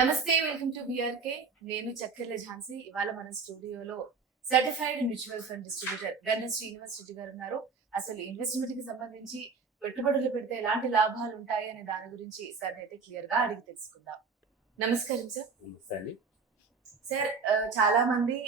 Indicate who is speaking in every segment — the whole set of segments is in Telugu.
Speaker 1: నమస్తే వెల్కమ్ టు బిఆర్కే. నేను చక్కెర్ల ఝాన్సీ. ఇవాళ మన స్టూడియోలో సర్టిఫైడ్ మ్యూచువల్ ఫండ్ డిస్ట్రిబ్యూటర్ గన్న శ్రీనివాస్ రెడ్డి గారు ఉన్నారు. అసలు ఇన్వెస్ట్మెంట్కి సంబంధించి పెట్టుబడులు పెడితే ఎలాంటి లాభాలు ఉంటాయి అనే దాని గురించి సార్ అయితే క్లియర్గా అడిగి తెలుసుకుందాం. నమస్కారం సార్. సార్ చాలా మంది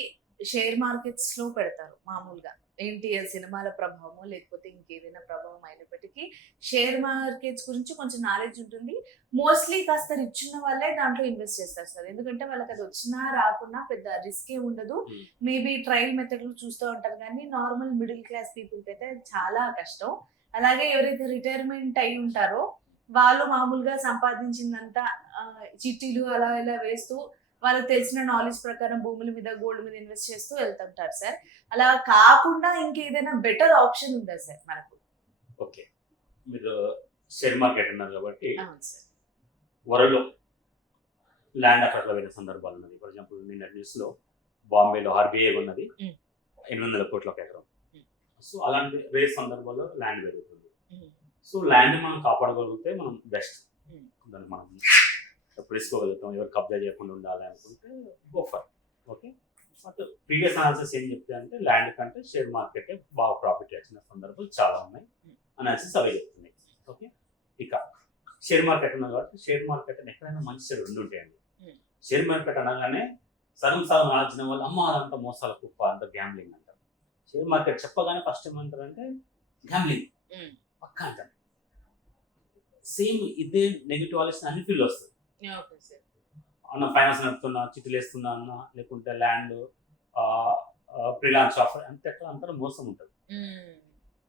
Speaker 1: షేర్ మార్కెట్స్లో పెడతారు మామూలుగా. ఏంటి సినిమాల ప్రభావము లేకపోతే ఇంకేదైనా ప్రభావం అయినప్పటికీ షేర్ మార్కెట్స్ గురించి కొంచెం నాలెడ్జ్ ఉంటుంది. మోస్ట్లీ కాస్త రిచ్ ఉన్న వాళ్ళే దాంట్లో ఇన్వెస్ట్ చేస్తారు సార్. ఎందుకంటే వాళ్ళకి అది వచ్చినా రాకున్నా పెద్ద రిస్క్ ఏ ఉండదు.
Speaker 2: Hmm.
Speaker 1: మేబీ ట్రయల్ మెథడ్లు చూస్తూ ఉంటారు కానీ నార్మల్ మిడిల్ క్లాస్ పీపుల్కి అయితే చాలా కష్టం. అలాగే ఎవరైతే రిటైర్మెంట్ అయి ఉంటారో వాళ్ళు మామూలుగా సంపాదించిందంతా చిట్టీలు అలా ఇలా వేస్తూ వాళ్ళకి తెలిసిన నాలెడ్జ్ ప్రకారం భూముల మీద గోల్డ్ మీద ఇన్వెస్ట్ చేస్తూ వెళ్తుంటారు సార్. అలా కాకుండా ఇంకేదైనా బెటర్ ఆప్షన్ ఉందా సార్ మనకు?
Speaker 2: ఓకే. మీరు షేర్ మార్కెట్ అన్నారు కాబట్టి
Speaker 1: అవును సార్.
Speaker 2: వరలో ల్యాండ్ అక్కడ పోయిన సందర్భాలు ఉన్నది ఫర్ ఎగ్జాంపుల్ నిన్న న్యూస్లో బాంబేలో ఆర్బీఐ ఉన్నది. ఎనిమిది వందల కోట్ల ఒక ఎకరం. సో అలాంటి రేర్ సందర్భాల్లో ల్యాండ్ పెరుగుతుంది. సో ల్యాండ్ మనం కాపాడగలిగితే మనం బెస్ట్. దాన్ని మనం ఎప్పుడు తీసుకోగలుగుతాం ఎవరు కబ్జా చేయకుండా ఉండాలి అనుకుంటే go for okay? But previous analysis ఏం చెప్తే అంటే ల్యాండ్ కంటే షేర్ మార్కెట్ బాగా ప్రాఫిట్ వచ్చిన సందర్భాలు చాలా ఉన్నాయి. అనాలిసిస్ అవే చెప్తున్నాయి. ఓకే? ఇక షేర్ మార్కెట్ ఉన్నది కాబట్టి షేర్ మార్కెట్ అని ఎక్కడైనా మంచి చెడు రెండు ఉంటాయండి. షేర్ మార్కెట్ అనగానే సగం సగం ఆలోచన వాళ్ళు అమ్మ అదంతా మోసాల కుప్ప అంత గ్యాంబ్లింగ్ అంటారు. షేర్ మార్కెట్ చెప్పగానే ఫస్ట్ ఏమంటారంటే గ్యాంబ్లింగ్
Speaker 1: ఉమ్,
Speaker 2: పక్క అంటారు. సేమ్ ఇదే నెగిటివ్ ఆలోచన అన్ని ఫీల్ వస్తుంది. అన్న ఫైనాన్స్ నడుపుతున్నా చిట్టులు వేస్తున్నా అన్న లేకుంటే ల్యాండ్ ఫ్రీలాన్స్ ఆఫర్ అంతే అంతా మోసం ఉంటుంది.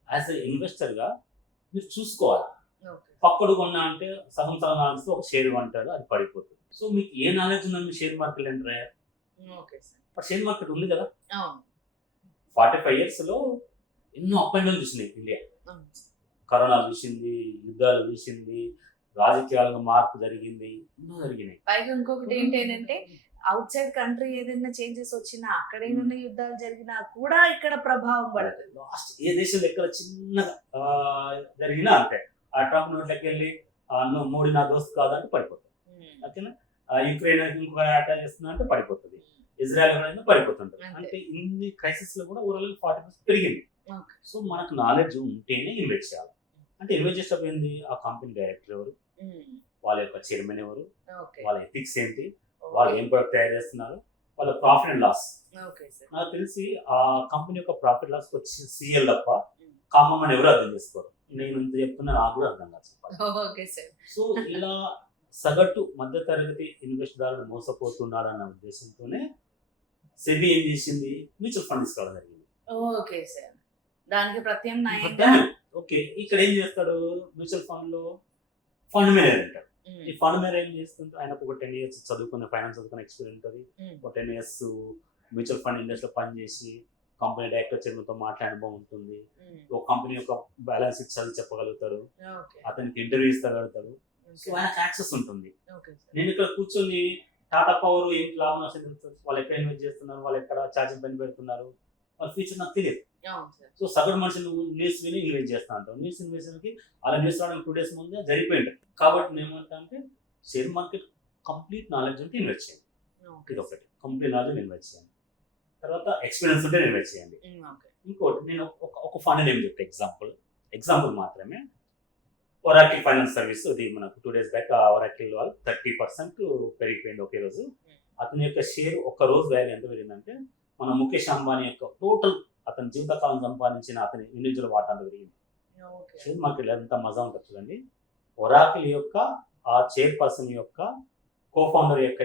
Speaker 2: యాజ్ ఎ ఇన్వెస్టర్గా మీరు చూసుకోవాలి. పక్కడు కొన్నా అంటే సగం సగం నాలెడ్జ్ ఒక షేర్ కొంటాడు అది పడిపోతుంది. సో మీకు ఏ నాలెడ్జ్ ఉందని షేర్ మార్కెట్ ఎంటర్ అయ్యారు? షేర్ మార్కెట్ ఉంది కదా? ఫార్టీ ఫైవ్ ఇయర్స్లో ఎన్నో అప్ అండ్ డౌన్ చూసినాయి ఇండియా. కరోనా చూసింది యుద్ధాలు చూసింది రాజకీయాలుగా మార్పు జరిగింది ఎన్నో జరిగినాయి.
Speaker 1: పైగా ఇంకొకటి ఏంటి ఏంటంటే అవుట్ సైడ్ కంట్రీ ఏదైనా చేంజెస్ వచ్చినా అక్కడ ఏదైనా యుద్ధాలు జరిగినా కూడా ఇక్కడ ప్రభావం పడదు.
Speaker 2: లాస్ట్ ఏ దేశంలో ఎక్కడ చిన్నగా ఆ, జరిగినా అంతే. ఆ ట్రంప్ నోట్లకి వెళ్ళి ఆ, నువ్వు మోడీ నా దోస్తు కాదంటే పడిపోతుంది ఓకేనా? ఆ, యుక్రెయిన్ ఇంకొక అటాక్ చేస్తున్నా అంటే పడిపోతుంది. ఇజ్రాయెల్ కూడా అయినా పడిపోతుంటుంది. అంటే ఇన్ని క్రైసిస్లో కూడా ఓవరాల్ ఫార్టీ పర్సెంట్ పెరిగింది.
Speaker 1: ఓకే.
Speaker 2: సో మనకు నాలెడ్జ్ ఉంటేనే ఇన్వెస్ట్ చేయాలి. అంటే ఇన్వెస్ట్ చేసేటప్పుడు ఏంది ఆ కంపెనీ డైరెక్టర్ ఎవరు? వాళ్ళ యొక్క చైర్మన్ ఎవరు?
Speaker 1: ఓకే
Speaker 2: వాళ్ళ ఎథిక్స్ ఏంటి? వాళ్ళు ఏం ప్రొడక్ట్ తయారు చేస్తున్నారు? వాళ్ళ profit and loss
Speaker 1: okay sir
Speaker 2: నాకు తెలిసి ఆ కంపెనీ యొక్క ప్రాఫిట్ లాస్ వచ్చి సీఎల్ తప్ప కామన్ అని ఎవరు అర్థం చేసుకోరు? నేను ఇంత చెప్తున్నా నాకు కూడా అర్థం కాదు చెప్పాలి
Speaker 1: ఓకే సార్
Speaker 2: సో ఇలా సగటు మధ్యతరగతి ఇన్వెస్టర్లు మోసపోతున్నాడు అన్న ఉద్దేశంతోనే సెబీ ఏం చేసింది? మ్యూచువల్ ఫండ్ తీసుకోవడం జరిగింది.
Speaker 1: ఓకే సార్ దానికి ప్రత్యామ్నాయంగా
Speaker 2: ఓకే ఇక్కడ ఏం చేస్తాడు? మ్యూచువల్ ఫండ్లో ఫండ్ మేనేజర్ అంటాడు
Speaker 1: ఉమ్,
Speaker 2: ఈ ఫండ్ మేనేజర్ ఏం చేస్తుంటే ఆయనకు ఒక టెన్ ఇయర్స్ చదువుకున్న ఫైనాన్స్ చదువుకున్న ఎక్స్పీరియన్స్ ఉంటుంది. ఒక టెన్ ఇయర్స్ మ్యూచువల్ ఫండ్ ఇండస్ట్రీలో పనిచేసి కంపెనీ డైరెక్టర్ చైర్మన్తో మాట్లాడే అనుభవం ఉంటుంది. ఒక కంపెనీ యొక్క బ్యాలెన్స్ షీట్ చదివి చెప్పగలుగుతారు అతనికి ఇంటర్వ్యూ ఇస్తగలుగుతారు సో ఆయనకు యాక్సెస్ ఉంటుంది. నేను ఇక్కడ కూర్చొని టాటా పవర్ ఏం లాభం నష్టం వాళ్ళు ఎక్కడ ఇన్వెస్ట్ చేస్తున్నారు? వాళ్ళు ఎక్కడ ఛార్జింగ్ పని పెడుతున్నారు? వాళ్ళ ఫ్యూచర్ నాకు తెలియదు. సో సగటు మనిషి నువ్వు న్యూస్ విని ఇన్వెస్ట్ చేస్తా అంటావు న్యూస్ ఇన్వెస్ట్కి అలా న్యూస్ రావడానికి టూ డేస్ ముందే జరిగిపోయింది. కాబట్టి ఏమంటా అంటే షేర్ మార్కెట్ కంప్లీట్ నాలెడ్జ్ ఉంటే ఇన్వెస్ట్ చేయండి.
Speaker 1: ఓకే.
Speaker 2: ఇది ఒకటి కంప్లీట్ నాలెడ్జ్ ఇన్వెస్ట్ చేయండి. తర్వాత ఎక్స్పీరియన్స్ ఉంటే ఇన్వెస్ట్ చేయండి. ఇంకోటి నేను ఒక ఒక ఫండ్ నేమ్ చెప్తా ఎగ్జాంపుల్. ఎగ్జాంపుల్ మాత్రమే ఒరాకిల్ ఫైనాన్స్ సర్వీస్ ఇది మనకు టూ డేస్ బ్యాక్ ఒరాకిల్ వాళ్ళు థర్టీ పర్సెంట్ పెరిగిపోయింది ఒకే రోజు. అతని యొక్క షేర్ ఒక్క రోజు వాల్యూ ఎంత పెరిగిందంటే మన ముఖేష్ అంబానీ యొక్క టోటల్ అతని జీవితకాలం సంపాదించిన అతని ఇండివిజువల్ వాటా అంత పెరిగింది. షేర్ మార్కెట్ ఎంత మజా ఉంటుంది చూడండి. ఒరాకిల్ యొక్క ఆ చైర్ పర్సన్ యొక్క కో ఫౌండర్ యొక్క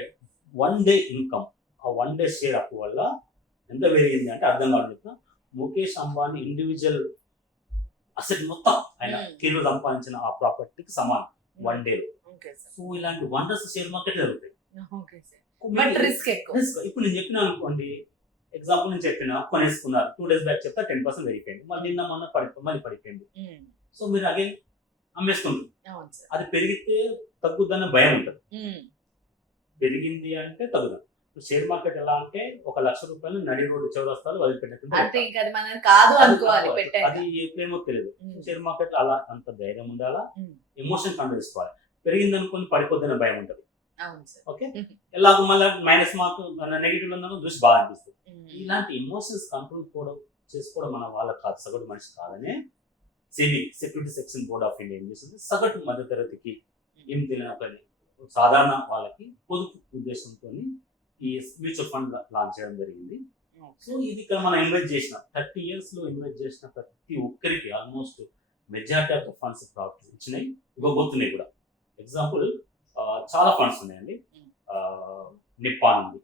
Speaker 2: వన్ డే ఇన్కమ్ ఆ వన్ డే షేర్ అప్ వల్ల ఎంత పెరిగింది అంటే అర్థం కావడం చెప్తా ముఖేష్ అంబానీ ఇండివిజువల్ అసెట్ మొత్తం ఆయన
Speaker 1: Hmm.
Speaker 2: కిలో సంపాదించిన ఆ ప్రాపర్టీకి సమానం one day
Speaker 1: okay sir.
Speaker 2: So ఇలాంటి వండర్స్ షేర్ మార్కెట్ జరుగుతాయి. ఇప్పుడు నేను చెప్పిన అనుకోండి ఎగ్జాంపుల్ నేను చెప్పిన కొనేసుకున్నారు. టూ డేస్ బ్యాక్ చెప్తా టెన్ పర్సెంట్ పెరిగిపోయింది. మళ్ళీ నిన్న మొన్న పడి మళ్ళీ పడిపోయింది. సో మీరు అగైన్
Speaker 1: సార్.
Speaker 2: అది పెరిగితే తగ్గుద్దన్న భయం ఉంటుంది.
Speaker 1: ఉమ్,
Speaker 2: పెరిగింది అంటే తగ్గుదాం. షేర్ మార్కెట్ ఎలా అంటే ఒక లక్ష రూపాయలు నడి రోడ్డు చౌరస్తాలు వదిలిపెట్టినట్టు
Speaker 1: అది
Speaker 2: ఎప్పుడేమో తెలియదు.
Speaker 1: ఉమ్,
Speaker 2: షేర్ మార్కెట్ అలా అంత ధైర్యం ఉండాలా? ఎమోషన్ కంట్రోల్ చేసుకోవాలి. పెరిగింది అనుకుని పడిపోద్దన్న భయం ఉంటుంది. ఓకే. ఎలాగో మళ్ళీ మైనస్ మార్క్ నెగిటివ్ ఉందని చూసి బాగా అనిపిస్తుంది. ఇలాంటి ఎమోషన్స్ కంట్రోల్ కూడా చేసుకోవడం మన వాళ్ళ కాదు సగటు మనిషి కాదనే SEBI security section board of India ఏం చేస్తుంది? సగటు మధ్యతరగతికి ఏం తెలియని సాధారణ వాళ్ళకి పొదుపు ఉద్దేశంతో ఈ మ్యూచువల్ ఫండ్ లాంచ్ చేయడం జరిగింది. సో ఇది ఇక్కడ మనం ఇన్వెస్ట్ చేసిన థర్టీ ఇయర్స్లో ఇన్వెస్ట్ చేసిన ప్రతి ఒక్కరికి almost majority of funds profit ఇచ్చినాయి. ఇవ్వబోతున్నాయి కూడా. ఎగ్జాంపుల్ చాలా ఫండ్స్ ఉన్నాయండి. నిప్పాన్ ఉంది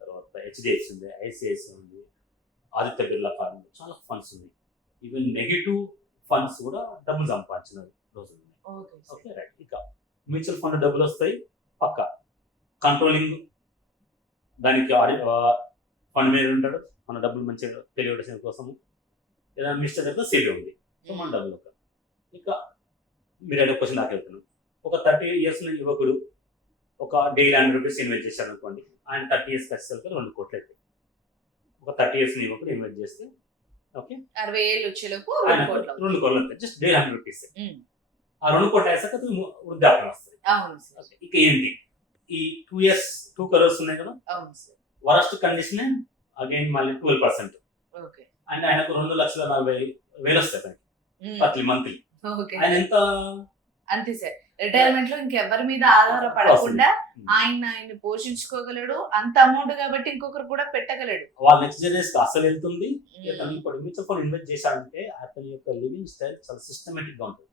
Speaker 2: తర్వాత హెచ్డిఎఫ్సి ఉంది ఐసిఐసి ఉంది ఆదిత్య బిర్లా ఉంది చాలా ఫండ్స్ ఉన్నాయి. ఈవెన్ నెగిటివ్ ఫండ్స్ కూడా డబ్బులు సంపాదించిన రోజులు ఉన్నాయి.
Speaker 1: ఓకే
Speaker 2: రైట్ ఇక మ్యూచువల్ ఫండ్ డబ్బులు వస్తాయి పక్క. కంట్రోలింగ్ దానికి ఫండ్ మీద ఉంటాడు మన డబ్బులు మంచిగా తెలియడం కోసము. ఏదైనా మిస్టేక్ అయితే సేవ్ ఉంది సో మన డబ్బులు ఒక ఇక మీరు అయితే క్వశ్చన్ దాకా వెళ్తున్నాం. ఒక థర్టీ ఇయర్స్ యువకుడు ఒక డైలీ హండ్రెడ్ రూపీస్ ఇన్వెస్ట్ చేశారు అనుకోండి. ఆయన థర్టీ ఇయర్స్ ఖచ్చితంగా రెండు కోట్లు అవుతాయి ఒక థర్టీ ఇయర్స్ యువకుడు ఇన్వెస్ట్ చేస్తే ఓకే?
Speaker 1: అరవై ఏళ్ళు వచ్చేలోపు రెండు కోట్లు
Speaker 2: అవుతాయి. Just daily hundred rupees. ఆ రెండు కోట్లు వేసాక వృద్ధాప్యం వస్తుంది. ఇక ఏంటి? ఈ టూ ఇయర్స్ టూ కరోర్స్ ఉన్నాయి కదా? వరస్ట్ కండిషన్ అగైన్ మళ్ళీ ట్వెల్వ్ పర్సెంట్. అండ్ ఆయనకు రెండు లక్షల నలభై వేలు వస్తాయి తనకి మంత్లీ ఆయన ఎంత?
Speaker 1: అంతే సార్. రిటైర్మెంట్లో ఇంకెవరి మీద ఆధారపడకుండా. ఆయన ఆయన పోషించుకోగలడు. అంత అమౌంట్ కాబట్టి ఇంకొకరు కూడా పెట్టగలడు.
Speaker 2: వాళ్ళ నెక్స్ట్ జనరేషన్ అసలు వెళ్తుంది. అతను ఇప్పుడు మ్యూచువల్ ఫండ్ ఇన్వెస్ట్ చేశాడంటే అతని యొక్క లివింగ్ స్టైల్ చాలా సిస్టమేటిక్గా ఉంటుంది.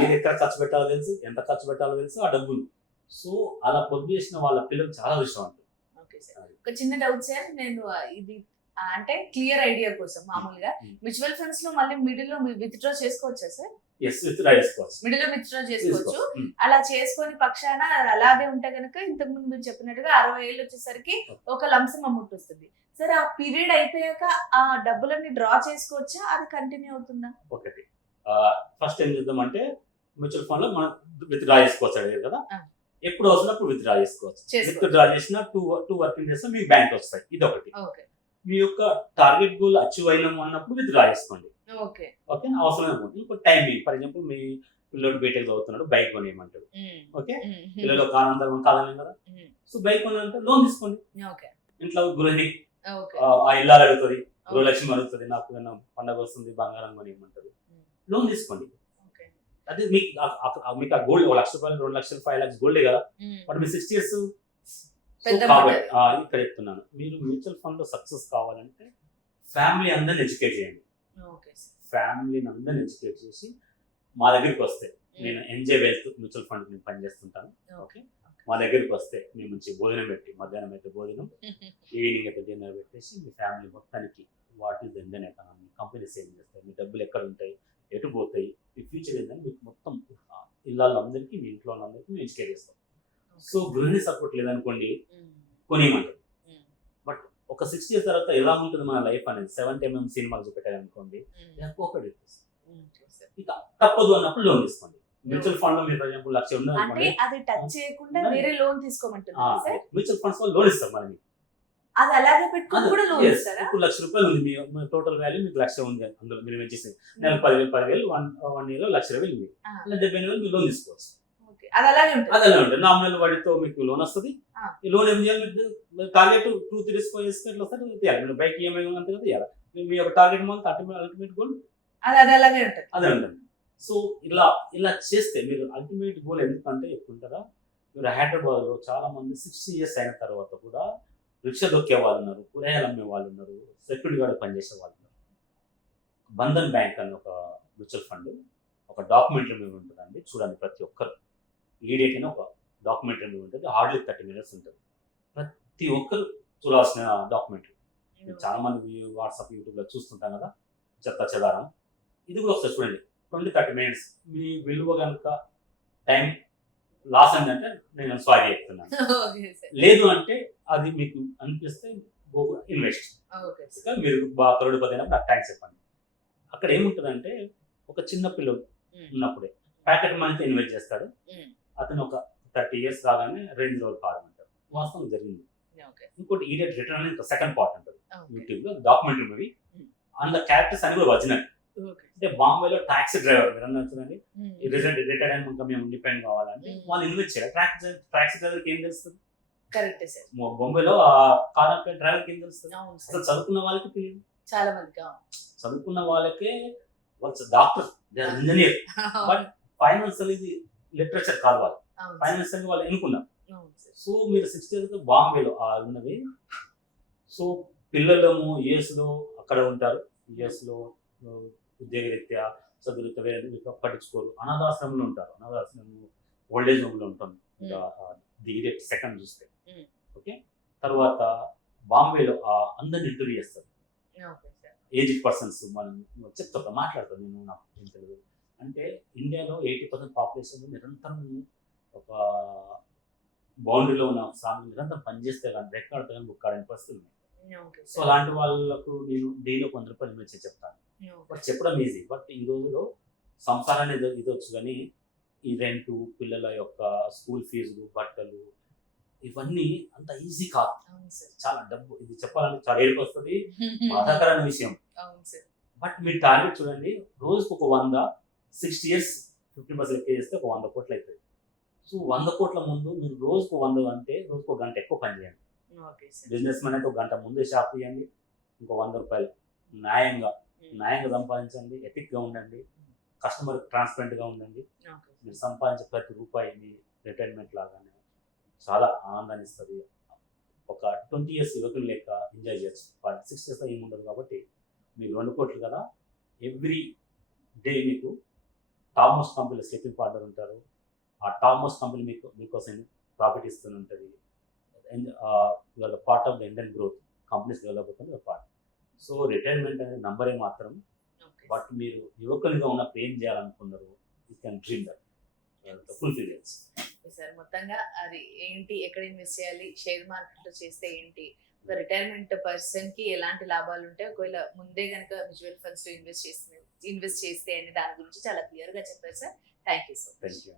Speaker 2: ఏది ఎక్కడ ఖర్చు పెట్టాలో తెలుసు ఎంత ఖర్చు పెట్టాలో తెలుసు ఆ డబ్బులు. సో అలా పొద్దు చేసిన వాళ్ళ పిల్లలు చాలా విషయం ఉంటుంది
Speaker 1: ఒక చిన్న డౌట్ సార్ నేను ఇది అంటే క్లియర్ ఐడియా కోసం మామూలుగా. మ్యూచువల్ ఫండ్స్లో మళ్ళీ మిడిల్లో విత్డ్రా చేసుకోవచ్చా సార్
Speaker 2: ఎస్ చేసుకోవచ్చు
Speaker 1: మిడిల్లో విత్డ్రా చేసుకోవచ్చు. అలా చేసుకొని పక్షాన అలాగే ఉంటే కనుక ఇంతకు ముందు మీరు చెప్పినట్టుగా అరవై ఏళ్ళు వచ్చేసరికి ఒక లంసం అమౌంట్ వస్తుంది. సరే ఆ పీరియడ్ అయిపోయాక ఆ డబ్బులన్నీ డ్రా చేసుకోవచ్చా? అది కంటిన్యూ అవుతుందా?
Speaker 2: ఒకటి. ఫస్ట్ ఏం చేద్దామంటే మ్యూచువల్ ఫండ్లో మనం విత్ డ్రా చేసుకోవచ్చు అడిగారు కదా. ఎప్పుడు అవసరప్పుడు విత్ డ్రా చేసుకోవచ్చు.
Speaker 1: చేసుకోవచ్చు.
Speaker 2: విత్ డ్రా చేసిన టూ టూ వర్కింగ్ డేస్ మీకు బ్యాంక్ వస్తాయి. ఇది ఒకటి
Speaker 1: ఓకే.
Speaker 2: మీ యొక్క టార్గెట్ గోల్ అచీవ్ అయినాము అన్నప్పుడు విత్ డ్రా చేసుకోండి.
Speaker 1: ఓకే.
Speaker 2: ఓకే? అవసరమైన అమౌంట్ ఇంకో టైమింగ్ ఫర్ ఎగ్జాంపుల్ మీ పిల్లడు బీటెక్ చదువుతున్నాడు బైక్ కొనేయమంటాడు. ఓకే. పిల్లలు ఆనందం కాదని కదా. సో బైక్ కొనాలంటే లోన్ తీసుకోండి. ఇంట్లో గృహిణి ఆ, ఇల్లాలు అడుగుతుంది గృహలక్ష్మి అడుగుతుంది నాకు ఏమన్నా పండగ వస్తుంది బంగారం కొనేయమంటారు లోన్ తీసుకోండి. అదే మీకు మీకు ఆ గోల్డ్ ఒక లక్ష రూపాయలు రెండు లక్షలు ఫైవ్ లాక్స్ గోల్డే కదా. బట్ మీ సిక్స్ ఇయర్స్ ఇక్కడ చెప్తున్నాను. మీరు మ్యూచువల్ ఫండ్లో సక్సెస్ కావాలంటే ఫ్యామిలీ అందరిని ఎడ్యుకేట్ చేయండి. ఫ్యామిలీని అందరిని ఎడ్యుకేట్ చేసి మా దగ్గరికి వస్తే నేను ఎంజాయ్ వెల్త్ మ్యూచువల్ ఫండ్ నేను పనిచేస్తుంటాను. ఓకే. మా దగ్గరికి వస్తే మేము మంచి భోజనం పెట్టి మధ్యాహ్నం అయితే భోజనం ఈవినింగ్ అయితే డిన్నర్ పెట్టేసి మీ ఫ్యామిలీ మొత్తానికి what is Indian economy companies ఏం చేస్తాయి మీ డబ్బులు ఎక్కడ ఉంటాయి ఎటు పోతాయి మీ ఫ్యూచర్ ఏంటని మీకు మొత్తం ఇళ్ళందరికీ మీ ఇంట్లో వాళ్ళందరికీ మేము ఎడ్యుకేట్ చేస్తాం. సో గృహిణి సపోర్ట్ లేదనుకోండి కొనియమంటారు. బట్ ఒక సిక్స్ ఇయర్స్ తర్వాత ఎలా ఉంటుంది మన లైఫ్ అనేది? సెవెంటీ ఎంఎం సినిమాలు చూపెట్టారనుకోండి ఒకటి ఇక తప్పదు అన్నప్పుడు లోన్ తీసుకోండి. మ్యూచువల్ ఫండ్లో మీరు ఫర్ ఎగ్జాంపుల్ లక్ష
Speaker 1: అంటే
Speaker 2: అనుకోండి.
Speaker 1: అది టచ్ చేయకుండా
Speaker 2: ఉన్నది.
Speaker 1: వేరే లోన్ తీసుకోమంటున్నారు సార్?
Speaker 2: మ్యూచువల్ ఫండ్స్లో లోన్ ఇస్తాం మనం
Speaker 1: అది అలాగే పెట్టుకుని కూడా లోన్. ఇస్తారా?
Speaker 2: ఇప్పుడు లక్ష రూపాయలు ఉంది. మీ టోటల్ వాల్యూ మీకు లక్ష ఉంది. అందులో మీరు ఇచ్చేసి నెలకు పదివేలు పదివేలు వన్ వన్ ఇయర్ లక్ష రూపాయలు ఉంది. అలా డెబ్బై వేలు మీరు లోన్ తీసుకోవచ్చు.
Speaker 1: అది అలాగే ఉంటుంది.
Speaker 2: అది అలా ఉంటుంది. నామినల్ వడ్డీతో మీకు లోన్ వస్తుంది. ఈ లోన్ ఏం చేయాలి? టార్గెట్ టూ త్రీ ఇయర్స్ ఎట్లా వస్తుంది తీయాలి మీరు బైక్ ఈఎంఐ అంతే కదా తీయాలి మీ- యొక్క target month ultimate ultimate goal
Speaker 1: అది అది అలాగే ఉంటుంది.
Speaker 2: అదే ఉంటుంది. సో ఇలా ఇలా చేస్తే మీరు అల్టిమేట్ గోల్ ఎందుకంటే ఎక్కుంటారా మీరు హైదరాబాద్లో చాలా మంది సిక్స్టీ ఇయర్స్ అయిన తర్వాత కూడా రిక్షా దొక్కే వాళ్ళు ఉన్నారు కూరగాయలు అమ్మే వాళ్ళు ఉన్నారు సెక్యూరిటీ గార్డ్ పనిచేసే వాళ్ళు ఉన్నారు. బంధన్ బ్యాంక్ అని ఒక మ్యూచువల్ ఫండ్ ఒక డాక్యుమెంటరీ మూవీ ఉంటుందండి. చూడండి ప్రతి ఒక్కరు. ఈడేట్ అని ఒక డాక్యుమెంటరీ మూవీ ఉంటుంది. హార్డ్లీ థర్టీ మినిట్స్ ఉంటుంది. ప్రతి ఒక్కరు చూడాల్సిన డాక్యుమెంటరీ చాలా మంది వాట్సాప్ యూట్యూబ్లో చూస్తుంటాం కదా చెత్త చెదారం. ఇది కూడా ఒకసారి చూడండి. Twenty thirty minutes. మీ విలువ కనుక టైం లాస్ అయిందంటే నేను సారీ చెప్తున్నాను. లేదు అంటే అది మీకు అనిపిస్తే ఇన్వెస్ట్ మీరు బాగా కరోడిపతి అయినప్పుడు నాకు థ్యాంక్స్ చెప్పండి. అక్కడ ఏముంటుందంటే ఒక చిన్న పిల్లడు ఉన్నప్పుడే ప్యాకెట్ మనీతో ఇన్వెస్ట్ చేస్తాడు. అతను ఒక థర్టీ ఇయర్స్ రాగానే రోడ్ కార్ అంటారు వాస్తవం జరిగింది.
Speaker 1: ఓకే.
Speaker 2: ఇంకోటి ఈడియట్ రిటర్న్ అని సెకండ్ పార్ట్ ఉంటుంది. యూట్యూబ్లో డాక్యుమెంటరీ మూవీ.
Speaker 1: Mm.
Speaker 2: అందులో క్యారెక్టర్స్ అని కూడా ఒరిజినల్.
Speaker 1: ఓకే.
Speaker 2: అంటే బాంబేలో టాక్సీ డ్రైవర్ మీరు అన్నారు చూడండి.
Speaker 1: Hmm.
Speaker 2: రిజల్ట్ రిటైర్డ్ అయిన ఇంకా మేము ఇండిపెండెంట్ కావాలంటే
Speaker 1: Mm.
Speaker 2: వాళ్ళు ఇన్వెస్ట్ చేయాలి. టాక్సీ టాక్సీ డ్రైవర్కి ఏం తెలుస్తుంది?
Speaker 1: Correct sir.
Speaker 2: ఆ కార్ ఆపే డ్రైవర్కి ఏం తెలుస్తుంది? అసలు చదువుకున్న వాళ్ళకి తెలియదు.
Speaker 1: చాలా మందికి
Speaker 2: చదువుకున్న వాళ్ళకే వాళ్ళు డాక్టర్ ఇంజనీర్. బట్ ఫైనాన్షియల్ ఇది లిటరేచర్ కాదు వాళ్ళు. ఫైనాన్షియల్ వాళ్ళు ఎన్నుకున్నారు? సో మీరు సిక్స్త్ ఇయర్స్ బాంబేలో ఆ ఉన్నది సో పిల్లలము US లో అక్కడ ఉంటారు. US లో ఉద్యోగరీత్యా చదువురీత్యా వేరే పట్టించుకోరు. అనాథాశ్రమంలో ఉంటారు. అనాథాశ్రమం ఓల్డేజ్ హోమ్లో ఉంటుంది ఇంకా ఇది సెకండ్ చూస్తే. ఓకే? తర్వాత బాంబేలో ఆ అందరిని ఇంటర్వ్యూ చేస్తారు. ఏజ్ పర్సన్స్ మనం చెప్తా మాట్లాడతాను నేను నాకు ఏం తెలియదు అంటే ఇండియాలో ఎయిటీ పర్సెంట్ పాపులేషన్ నిరంతరం ఒక బౌండరీలో ఉన్న సాంగ్ నిరంతరం పనిచేస్తే కానీ రెక్కాడితే కానీ బుక్కాడని పరిస్థితి ఉంది
Speaker 1: ఓకే
Speaker 2: సో అలాంటి వాళ్ళకు నేను డైలీ వంద రూపాయలు చేసి చెప్తాను. బట్ చెప్పడం ఈజీ బట్ ఈ రోజులో సంసారాన్ని ఇది ఇదొచ్చు కానీ ఈ రెంటు పిల్లల యొక్క స్కూల్ ఫీజులు బట్టలు ఇవన్నీ అంత ఈజీ కాదు. చాలా డబ్బు. ఇది చెప్పాలంటే చాలా ఏడుపు వస్తుంది. బాధాకరమైన విషయం. బట్ మీ టార్గెట్ చూడండి. రోజుకు ఒక వంద సిక్స్టీ ఇయర్స్ ఫిఫ్టీ పర్సెంట్ ఎక్కువ చేస్తే ఒక వంద కోట్లు అవుతుంది సో వంద కోట్ల ముందు మీరు రోజుకు వంద అంటే రోజుకు ఒక గంట ఎక్కువ పని చేయండి. బిజినెస్ మ్యాన్ అయితే ఒక గంట ముందే షాప్ తీయండి ఇంకో వంద రూపాయలు న్యాయంగా న్యాయంగా సంపాదించండి ఎథిక్గా ఉండండి కస్టమర్ ట్రాన్స్పరెంట్గా ఉండండి. మీరు సంపాదించే ప్రతి రూపాయి మీ రిటైర్మెంట్ లాగానే చాలా ఆనందాన్ని ఇస్తుంది ఒక ట్వంటీ ఇయర్స్ యువకులు లెక్క ఎంజాయ్ చేయొచ్చు. సిక్స్ ఇయర్స్ ఏమి ఉండదు కాబట్టి మీకు రెండు కోట్లు కదా ఎవ్రీ డే మీకు టాప్ మోస్ట్ కంపెనీలో స్లీపింగ్ పార్ట్నర్ ఉంటారు. ఆ టాప్ మోస్ట్ కంపెనీ మీకు మీకోసం ప్రాఫిట్ ఇస్తూనే ఉంటుంది. ఇవాళ part of the Indian growth companies develop అవుతుంది పార్ట్ సో రిటైర్మెంట్ అనేది నంబరే మాత్రం. బట్ మీరు యువకునిగా ఉన్నప్పుడు ఏం చేయాలనుకున్నారు you can dream that fulfil చేయొచ్చు
Speaker 1: సార్ మొత్తంగా అది ఏంటి? ఎక్కడ ఇన్వెస్ట్ చేయాలి? షేర్ మార్కెట్లో చేస్తే ఏంటి? రిటైర్మెంట్ పర్సన్కి ఎలాంటి లాభాలు ఉంటాయి ఒకవేళ ముందే కనుక మ్యూచువల్ ఫండ్స్లో ఇన్వెస్ట్ చేస్తే ఇన్వెస్ట్ చేస్తే అనే దాని గురించి చాలా క్లియర్గా చెప్పారు sir thank you sir
Speaker 2: thank you